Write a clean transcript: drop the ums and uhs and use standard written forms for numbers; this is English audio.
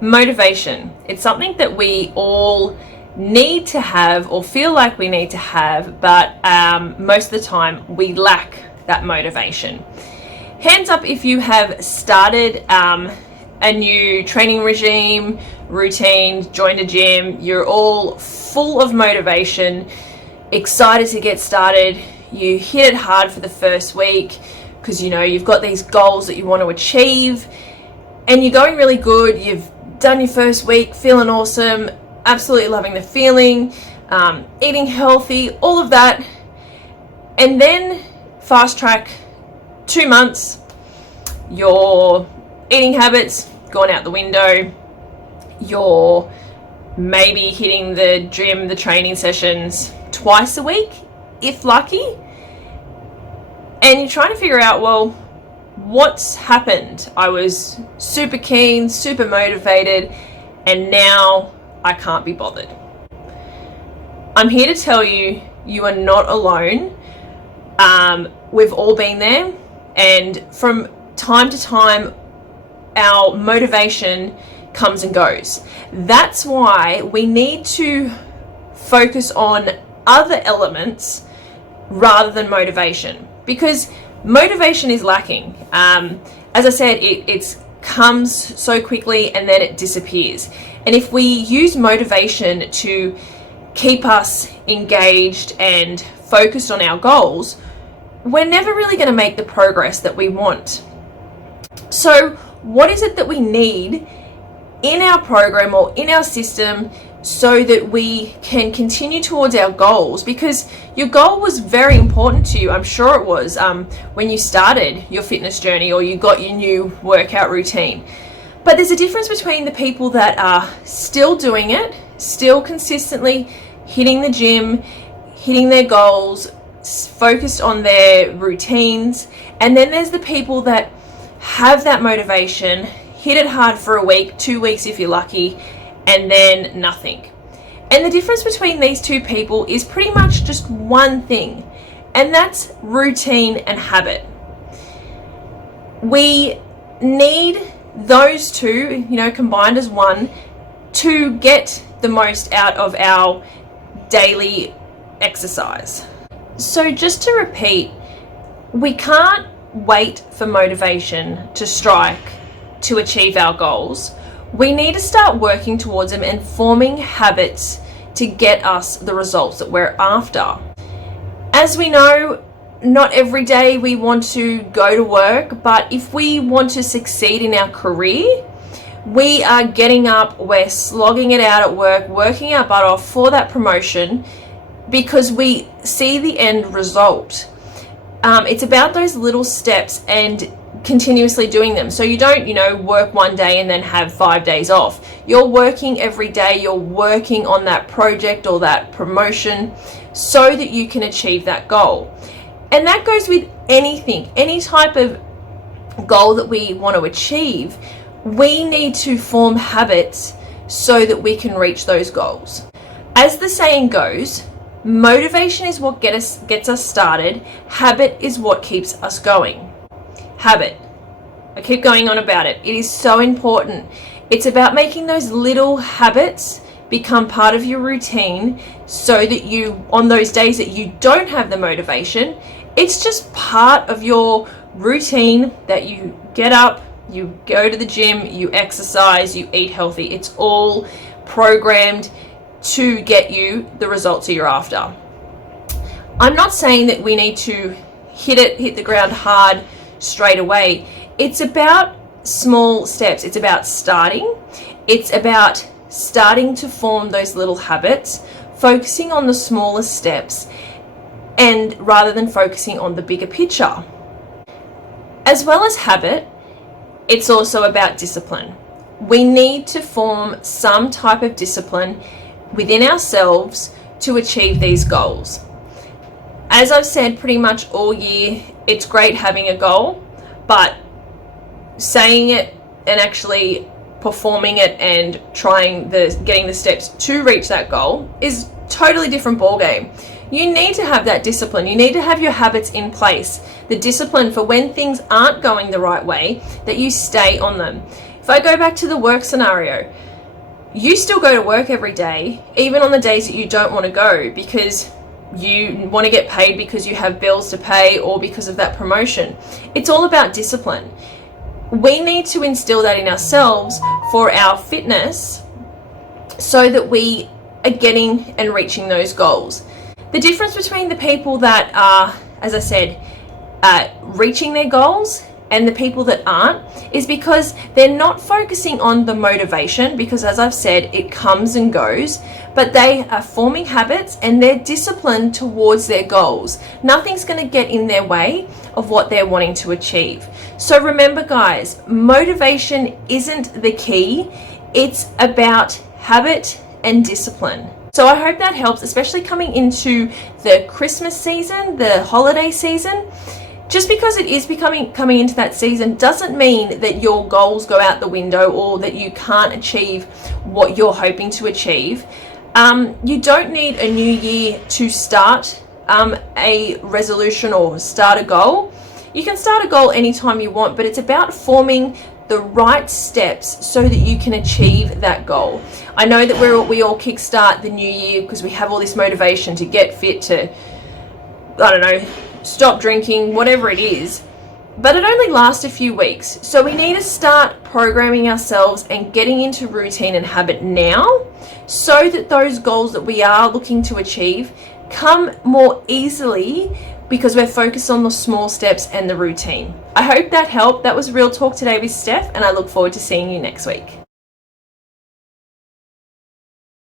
Motivation. It's something that we all need to have or feel like we need to have, but most of the time we lack that motivation. Hands up if you have started a new training regime, routine, joined a gym, you're all full of motivation, excited to get started, you hit it hard for the first week because you know you've got these goals that you want to achieve and you're going really good, you've done your first week, feeling awesome, absolutely loving the feeling, eating healthy, all of that, and then fast track 2 months, your eating habits gone out the window, you're maybe hitting the gym, the training sessions twice a week, if lucky, and you're trying to figure out, well, what's happened? I was super keen, super motivated, and now I can't be bothered. I'm here to tell you, you are not alone. We've all been there, and from time to time, our motivation comes and goes. That's why we need to focus on other elements rather than motivation, because motivation is lacking. As I said, it comes so quickly and then it disappears. And if we use motivation to keep us engaged and focused on our goals, we're never really going to make the progress that we want. So what is it that we need in our program or in our system so that we can continue towards our goals? Because your goal was very important to you. I'm sure it was when you started your fitness journey or you got your new workout routine. But there's a difference between the people that are still doing it, still consistently hitting the gym, hitting their goals, focused on their routines, and then there's the people that have that motivation, hit it hard for a week, 2 weeks if you're lucky, and then nothing. And the difference between these two people is pretty much just one thing, and that's routine and habit. We need those two, combined as one, to get the most out of our daily exercise. So just to repeat, we can't wait for motivation to strike to achieve our goals. We need to start working towards them and forming habits to get us the results that we're after. As we know, not every day we want to go to work, but if we want to succeed in our career, we are getting up, we're slogging it out at work, working our butt off for that promotion because we see the end result. It's about those little steps and continuously doing them. So you don't, work one day and then have 5 days off. You're working every day, you're working on that project or that promotion so that you can achieve that goal. And that goes with anything, any type of goal that we want to achieve. We need to form habits so that we can reach those goals. As the saying goes, motivation is what gets us started. Habit is what keeps us going. Habit. I keep going on about it. It is so important. It's about making those little habits become part of your routine so that you, on those days that you don't have the motivation, it's just part of your routine that you get up, you go to the gym, you exercise, you eat healthy. It's all programmed to get you the results that you're after. I'm not saying that we need to hit the ground hard straight away. It's about small steps. It's about starting. It's about starting to form those little habits, focusing on the smallest steps, and rather than focusing on the bigger picture. As well as habit, it's also about discipline. We need to form some type of discipline within ourselves to achieve these goals. As I've said pretty much all year, it's great having a goal, but saying it and actually performing it and getting the steps to reach that goal is totally different ballgame. You need to have that discipline. You need to have your habits in place. The discipline for when things aren't going the right way, that you stay on them. If If I go back to the work scenario, you still go to work every day, even on the days that you don't want to go because you want to get paid because you have bills to pay or because of that promotion. It's all about discipline. We need to instill that in ourselves for our fitness so that we are getting and reaching those goals. The difference between the people that are, as I said, reaching their goals and the people that aren't is because they're not focusing on the motivation, because as I've said, it comes and goes, but they are forming habits and they're disciplined towards their goals. Nothing's going to get in their way of what they're wanting to achieve. So remember guys, motivation isn't the key. It's about habit and discipline. So I hope that helps, especially coming into the Christmas season, the holiday season. Just because it is coming into that season doesn't mean that your goals go out the window or that you can't achieve what you're hoping to achieve. You don't need a new year to start a resolution or start a goal. You can start a goal anytime you want, but it's about forming the right steps so that you can achieve that goal. I know that we all kickstart the new year because we have all this motivation to get fit, to, I don't know, stop drinking, whatever it is, but it only lasts a few weeks. So we need to start programming ourselves and getting into routine and habit now so that those goals that we are looking to achieve come more easily because we're focused on the small steps and the routine. I hope that helped. That was Real Talk today with Steph, and I look forward to seeing you next week.